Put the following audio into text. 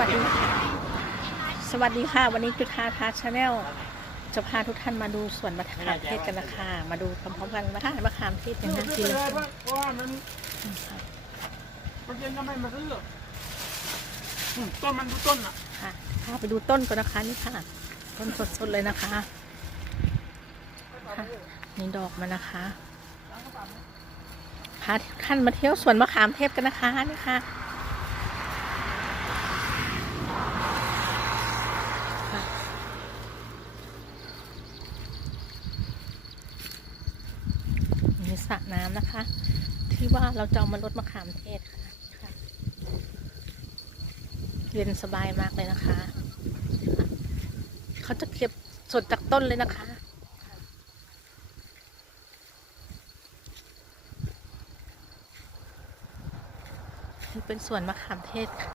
วัสดีค่ะสวัสดีค่ะ วันนี้จุธาพาชาแนลจะพาทุกท่านมาดูสวนมะขามเทศกันนะคะ มาดูพร้อมๆกันนะคะมะขามเทศอย่างน่ากินเลยค่ะเพราะว่ามันมันยังก็ไม่มาซื้ออืมต้นมันดูต้นอะค่ะพาไปดูต้นก่อนนะคะนี่ค่ะ ต้นสดๆเลยนะคะค่ะนี่ดอกมันนะคะพาทุกท่านมาเที่ยวสวนมะขามเทศกันนะคะนี่ค่ะค่ะ สระน้ำนะคะ ที่ว่าเราจะเอามาลดมะขามเทศค่ะเย็นสบายมากเลยนะคะ เขาจะเก็บสดจากต้นเลยนะคะนี่เป็นสวนมะขามเทศค่ะ